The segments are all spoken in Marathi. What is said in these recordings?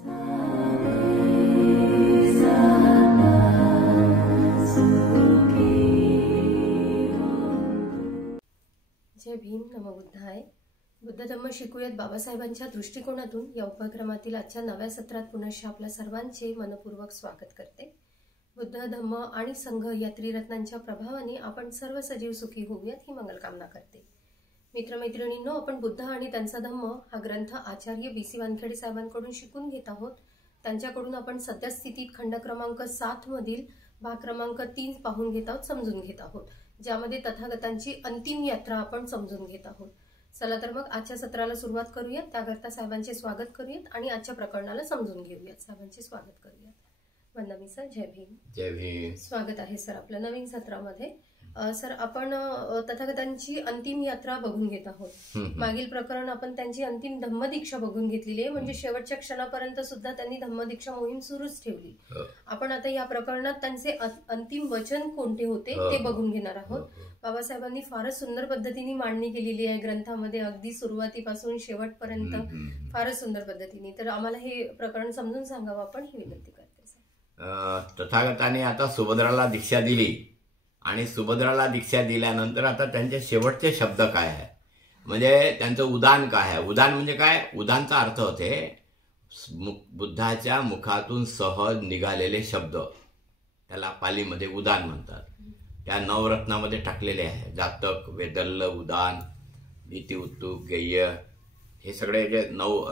जय भीम, नमो बुद्धाय. बुद्ध धम्म शिकूयात बाबासाहेबांच्या दृष्टिकोनातून या उपक्रमातील आजच्या नव्या सत्रात पुनश्च आपल्या सर्वांचे मनपूर्वक स्वागत करते. बुद्ध धम्म आणि संघ या त्रिरत्नांच्या प्रभावाने आपण सर्व सजीव सुखी होऊयात ही मंगलकामना करते. मित्रमैत्रिणींनो, आपण बुद्ध आणि त्यांचा धम्म हा ग्रंथ आचार्य BC वानखेडे साहेबांकडून शिकून घेत आहोत. त्यांच्याकडून आपण सद्यस्थितीत खंड क्रमांक 7 मधील भाग क्रमांक 3 पाहून घेत आहोत, समजून घेत आहोत, ज्यामध्ये तथागतांची अंतिम यात्रा आपण समजून घेत आहोत. चला तर मग आजच्या सत्राला सुरुवात करूयात. त्याकरता साहेबांचे स्वागत करूयात आणि आजच्या प्रकरणाला समजून घेऊयात. साहेबांचे स्वागत करूयात. वंदना सर, जय भीम. जय भीम. स्वागत आहे सर आपल्या नवीन सत्रामध्ये. सर, आपण तथागतांची अंतिम यात्रा बघून घेत आहोत. मागील प्रकरण आपण त्यांची अंतिम धम्मदीक्षा बघून घेतलेली आहे, म्हणजे शेवटच्या क्षणापर्यंत सुद्धा त्यांनी धम्मदीक्षा मोहीम सुरूच ठेवली. आपण आता या प्रकरणात त्यांचे अंतिम वचन कोणते होते ते बघून घेणार आहोत. बाबासाहेबांनी फारच सुंदर पद्धतीने मांडणी केलेली आहे ग्रंथामध्ये, अगदी सुरुवातीपासून शेवटपर्यंत फारच सुंदर पद्धतीने. तर आम्हाला हे प्रकरण समजून सांगावं आपण ही विनंती करते. तथागताने आता सुभद्राला दीक्षा दिली आणि सुभद्राला दीक्षा दिल्यानंतर आता त्यांचे शेवटचे शब्द काय आहे, म्हणजे त्यांचं उदान काय आहे. उदान म्हणजे काय? उदानचा अर्थ होते बुद्धाच्या मुखातून सहज निघालेले शब्द, त्याला पालीमध्ये उदान म्हणतात. त्या नवरत्नामध्ये टाकलेले आहे. जातक, वेदल्ल, उदान, नीती, उत्तुक, गेय, हे सगळे जे 9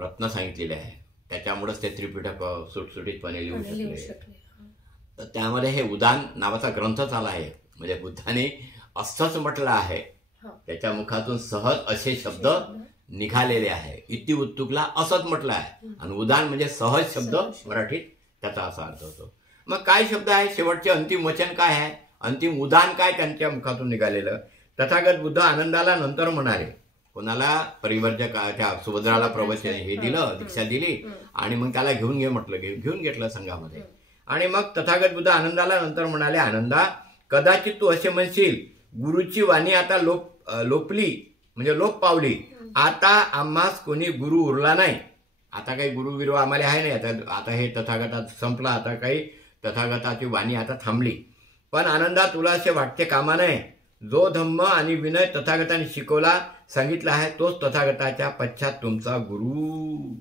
रत्न सांगितलेले आहे. त्याच्यामुळेच ते त्रिपिटक सुटसुटीतपणे लिहू शकले. तर त्यामध्ये हे उदान नावाचा ग्रंथच आला आहे. म्हणजे बुद्धाने असंच म्हटलं आहे, त्याच्या मुखातून सहज असे शब्द निघालेले आहे. इति उत्तुकला असंच म्हटलं आहे. आणि उदान म्हणजे सहज शब्द मराठीत त्याचा असा अर्थ होतो. मग काय शब्द आहे? शेवटचे अंतिम वचन काय आहे? अंतिम उदान काय त्यांच्या मुखातून निघालेलं? तथागत बुद्ध आनंदाला नंतर म्हणाले. कोणाला? परिवर्जकाच्या सुभद्राला प्रवचन हे दिलं, दीक्षा दिली आणि मग त्याला घेऊन घे म्हटलं, घेऊन घेतलं संघामध्ये. आणि मग तथागत बुद्ध आनंदाला नंतर म्हणाले, आनंदा, कदाचित तू असे म्हणशील, गुरुची वाणी आता लोपली, म्हणजे लोप पावली. आता आम्हास कोणी गुरु उरला नाही. आता काही गुरु विरू आम्हाला आहे नाही. आता हे तथागतात संपला. आता काही तथागताची वाणी आता थांबली. पण आनंदा, तुला असे वाटते कामा नये. जो धम्म आणि विनय तथागताने शिकवला सांगितला आहे, तोच तथागताच्या पश्चात तुमचा गुरु.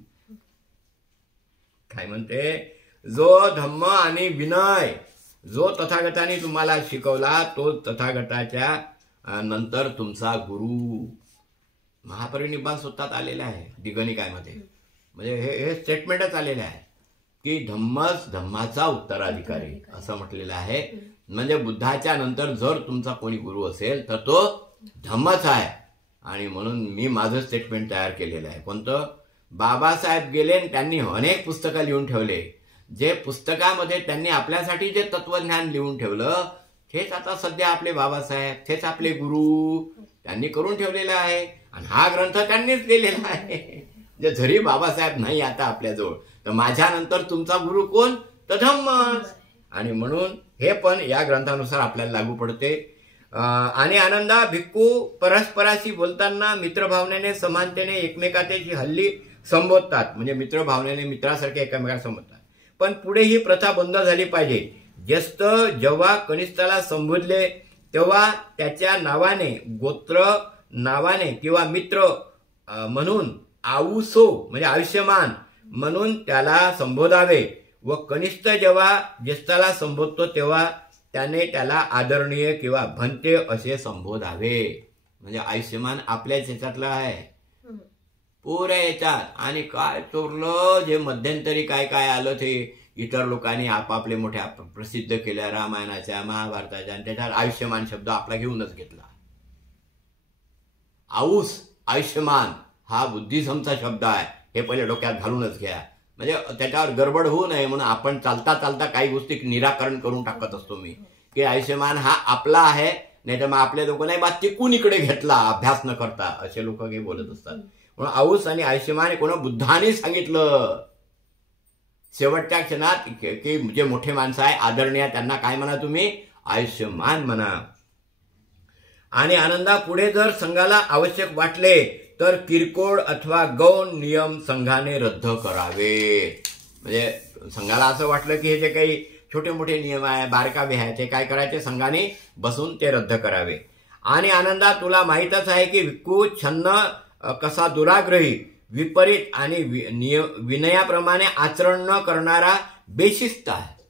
काय म्हणते? जो धम्म आणि विनय जो तथागताने तुम्हाला शिकवला, तो तथागताच्या नंतर तुमचा गुरु. महापरिनिब्बाण सूत्रात आलेला आहे दिगनिकायमध्ये. म्हणजे हे स्टेटमेंटच आलेलं आहे की धम्मच धम्माचा उत्तराधिकारी असं म्हटलेलं आहे. म्हणजे बुद्धाच्या नंतर जर तुमचा कोणी गुरु असेल तर तो धम्मच आहे. आणि म्हणून मी माझं स्टेटमेंट तयार केलेलं आहे. कोणतं? बाबासाहेब गेले आणि त्यांनी अनेक पुस्तकं लिहून ठेवले. जे पुस्तकामध्ये त्यांनी आपल्यासाठी जे तत्वज्ञान लिहून ठेवलं, तेच आता सध्या आपले बाबासाहेब, तेच आपले गुरु त्यांनी करून ठेवलेलं आहे. आणि हा ग्रंथ त्यांनीच लिहिलेला आहे. जरी बाबासाहेब नाही आता आपल्याजवळ, तर माझ्यानंतर तुमचा गुरु कोण? तर धम्म. आणि म्हणून हे पण या ग्रंथानुसार आपल्याला लागू पडते. आणि आनंदा, भिक्खू परस्पराशी बोलताना मित्रभावनेने समानतेने एकमेकांशी हल्ली संबोधतात. म्हणजे मित्रभावनेने मित्रासारखे एकमेकांना संबोधतात. पण पुढे ही प्रथा बंद झाली पाहिजे. ज्येष्ठ जेव्हा कनिष्ठाला संबोधले तेव्हा त्याच्या नावाने, गोत्र नावाने किंवा मित्र म्हणून, आऊसो म्हणजे आयुष्यमान म्हणून त्याला संबोधावे. व कनिष्ठ जेव्हा ज्येष्ठाला संबोधतो तेव्हा त्याने त्याला आदरणीय किंवा भंते असे संबोधावे. म्हणजे आयुष्यमान आपल्याच ह्याच्यातलं आहे, पुऱ्या याच्यात. आणि काय चोरलं, जे मध्यंतरी काय काय आलं ते इतर लोकांनी आपापले मोठ्या प्रसिद्ध केल्या रामायणाच्या, महाभारताच्या, आणि त्याच्यात आयुष्यमान शब्द आपला घेऊनच घेतला. आऊस, आयुष्यमान हा बुद्धिझमचा शब्द आहे. हे पहिले डोक्यात घालूनच घ्या. म्हणजे त्याच्यावर गडबड होऊ नये म्हणून आपण चालता चालता काही गोष्टी निराकरण करून टाकत असतो मी, की आयुष्यमान हा आपला आहे. नाही तर मग आपले लोक नाही बा तिकून इकडे घेतला अभ्यास न करता, असे लोक काही बोलत असतात. म्हणून आऊस आणि आयुष्यमान कोण? बुद्धाने सांगितलं. शेवटच्या क्षणात की जे मोठे माणसं आहे आदरणीय, त्यांना काय म्हणा तुम्ही? आयुष्यमान म्हणा. आणि आनंदा, पुढे जर संघाला आवश्यक वाटले तर किरकोळ अथवा गौण नियम संघाने रद्द करावे. म्हणजे संघाला असं वाटलं की हे जे काही छोटे मोठे नियम आहे, बारकावे आहे, ते काय करायचे, संघाने बसून ते रद्द करावे. आणि आनंदा, तुला माहीतच आहे की भिक्खू छन्न कसा दुराग्रही, विपरीत आणि विनयाप्रमाणे आचरण न करणारा बेशिस्त आहे.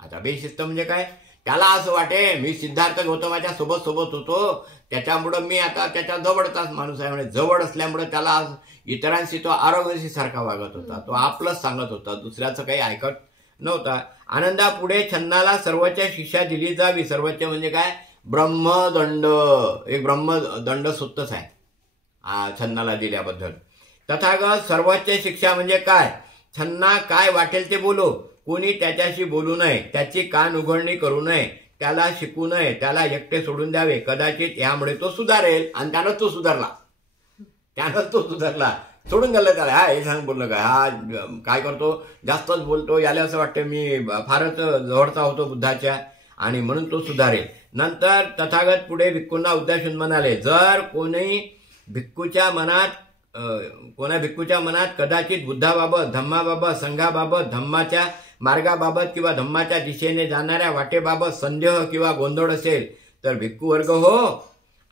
आता बेशिस्त म्हणजे काय, त्याला असं वाटे मी सिद्धार्थ गौतमाच्या सोबत होतो, त्याच्यामुळं मी आता त्याच्या जवळचाच माणूस आहे. म्हणजे जवळ असल्यामुळे त्याला इतरांशी तो आरोग्याशी सारखा वागत होता, तो आपलंच सांगत होता, दुसऱ्याचं काही ऐकत नव्हता. आनंदा, पुढे छन्नाला सर्वोच्च शिक्षा दिली जावी. सर्वोच्च म्हणजे काय, ब्रह्मदंड, एक ब्रह्मदंड सुत्तच आहे छन्नाला दिल्याबद्दल. तथागत सर्वोच्च शिक्षा म्हणजे काय, छन्ना काय वाटेल ते बोलो, कोणी त्याच्याशी बोलू नये, त्याची कान उघडणी करू नये, त्याला शिकू नये, त्याला एकटे सोडून द्यावे. कदाचित यामुळे तो सुधारेल. आणि त्यानंच तो सुधारला, सोडून गेलं त्याला. हा हे सांग बोललं काय, हा काय करतो, जास्तच बोलतो, याला असं वाटतं मी फारच जवळचा होतो बुद्धाच्या, आणि म्हणून तो सुधारेल. नंतर तथागत पुढे भिक्खूंना उद्देशून म्हणाले, जर कोणी भिक्खूच्या मनात कदाचित बुद्धाबाबत, धम्माबाबत, संघाबाबत, धम्माच्या मार्गाबाबत किंवा धम्माच्या दिशेने जाणाऱ्या वाटेबाबत संदेह किंवा गोंधळ असेल तर भिक्खू वर्ग हो,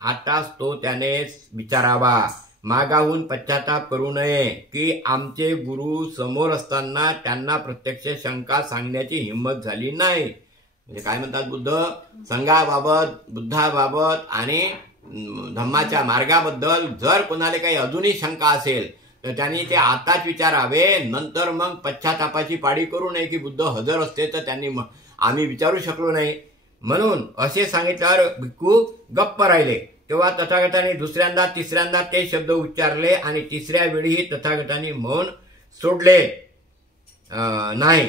आताच तो त्याने विचारावा. मागाहून पश्चाताप करू नये की आमचे गुरु समोर असताना त्यांना प्रत्यक्ष शंका सांगण्याची हिंमत झाली नाही. म्हणजे काय म्हणतात, संघाबाबत, बुद्धाबाबत आणि धम्माच्या मार्गाबद्दल जर कोणाला काही अजूनही शंका असेल तर त्यांनी ते आताच विचारावे. नंतर मग पश्चातापाची पाळी करू नये की बुद्ध हजर असते तर त्यांनी आम्ही विचारू शकलो नाही. म्हणून असे सांगितल्यावर भिक्खू गप्प राहिले. तेव्हा तथागतांनी दुसऱ्यांदा तिसऱ्यांदा ते शब्द उच्चारले आणि तिसऱ्या वेळीही तथागतांनी मौन सोडले नाही.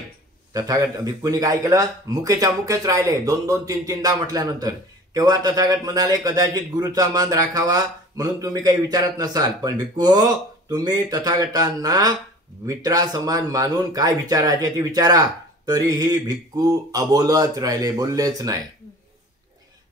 तथागत भिक्खूंनी काय केलं, मुखेच्या मुखेच राहिले. 2-2, 3-3दा म्हटल्यानंतर. तेव्हा तथागत म्हणाले, कदाचित गुरुचा मान राखावा म्हणून तुम्ही काही विचारत नसाल, पण भिक्खू तुम्ही तथागतांना मित्रासमान मानून काय विचारायचे ते विचारा. तरीही भिक्खू अबोलच राहिले, बोललेच नाही.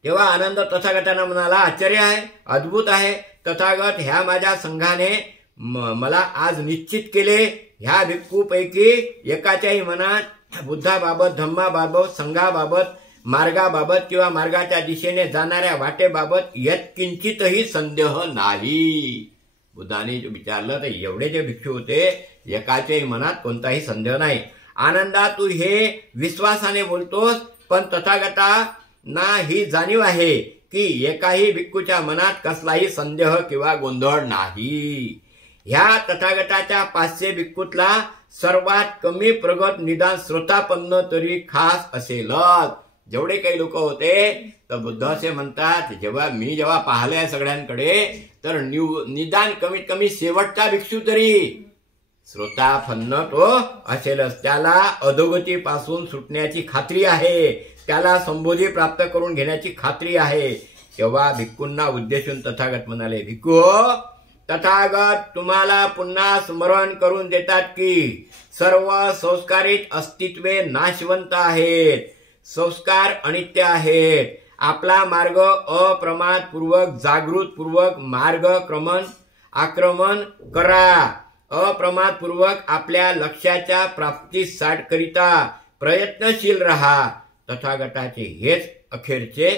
तेव्हा आनंद तथागतांना म्हणाला, आश्चर्य आहे, अद्भुत आहे. तथागत, ह्या माझ्या संघाने मला आज निश्चित केले. ह्या भिक्खूपैकी एकाच्याही मनात बुद्धाबाबत, धम्माबाबत, संघाबाबत, मार्गाबाबत किंवा मार्गाच्या दिशेने जाणाऱ्या वाटेबाबत यत्किंचितही संदेह नाही. बुद्धाने विचारलं तर एवढे जे भिक्षू होते, एकाच्याही मनात कोणताही संदेह नाही. आनंदा, तू हे विश्वासाने बोलतोस, पण तथागतांना ही जाणीव आहे की एकाही भिक्खूच्या मनात कसलाही संदेह किंवा गोंधळ नाही. ह्या तथागताच्या 500 भिक्खूतला सर्वात कमी प्रगत निदान श्रोतापन्न तरी खास असेलच. जेवढे काही लोक होते तर बुद्ध असे म्हणतात, जेव्हा पाहिलंय सगळ्यांकडे, तर निदान कमीत कमी शेवटचा भिक्षू तरी श्रोतापन्न तो असेलच. त्याला अधोगतीपासून सुटण्याची खात्री आहे, त्याला संबोधी प्राप्त करून घेण्याची खात्री आहे. तेव्हा भिक्खूंना उद्देशून तथागत म्हणाले, भिक्खू, तथागत तुम्हाला पुन्हा स्मरण करून देतात की सर्व संस्कारित अस्तित्वे नाशवंत आहेत. संस्कार अनित्य आहेत. आपला मार्ग अप्रमादपूर्वक, जागृतपूर्वक आक्रमण करा. अप्रमादपूर्वक आपल्या लक्ष्याच्या प्राप्तीकरिता प्रयत्नशील रहा. तथागताचे हेच अखेरचे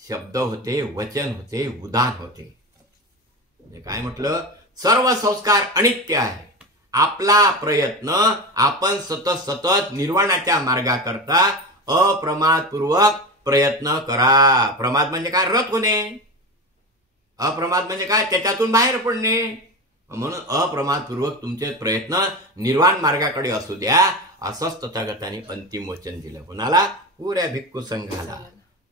शब्द होते, वचन होते, उदान होते. काय म्हटलं, सर्व संस्कार अनित्य आहे. आपला प्रयत्न आपण सतत निर्वाणाच्या मार्गाकरता अप्रमादपूर्वक प्रयत्न करा. प्रमाद म्हणजे काय, रत होणे. अप्रमाद म्हणजे काय, त्याच्यातून बाहेर पडणे. म्हणून अप्रमादपूर्वक तुमचे प्रयत्न निर्वाण मार्गाकडे असू द्या, असंच तथागतांनी अंतिम वचन दिलं. कोणाला, पुऱ्या भिक्खू संघाला.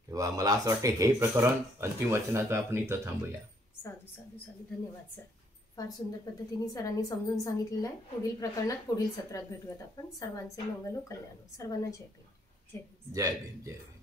तेव्हा मला असं वाटतं हे प्रकरण अंतिम वचनाचं आपण इथं थांबूया. साधू साधू साधू. धन्यवाद सर. फार सुंदर पद्धतीने सरांनी समजून सांगितलेलं आहे. पुढील प्रकरणात पुढील सत्रात भेटूयात आपण. सर्वांचे मंगल व कल्याण. सर्वांना जय भीम. जय भीम. जय भीम.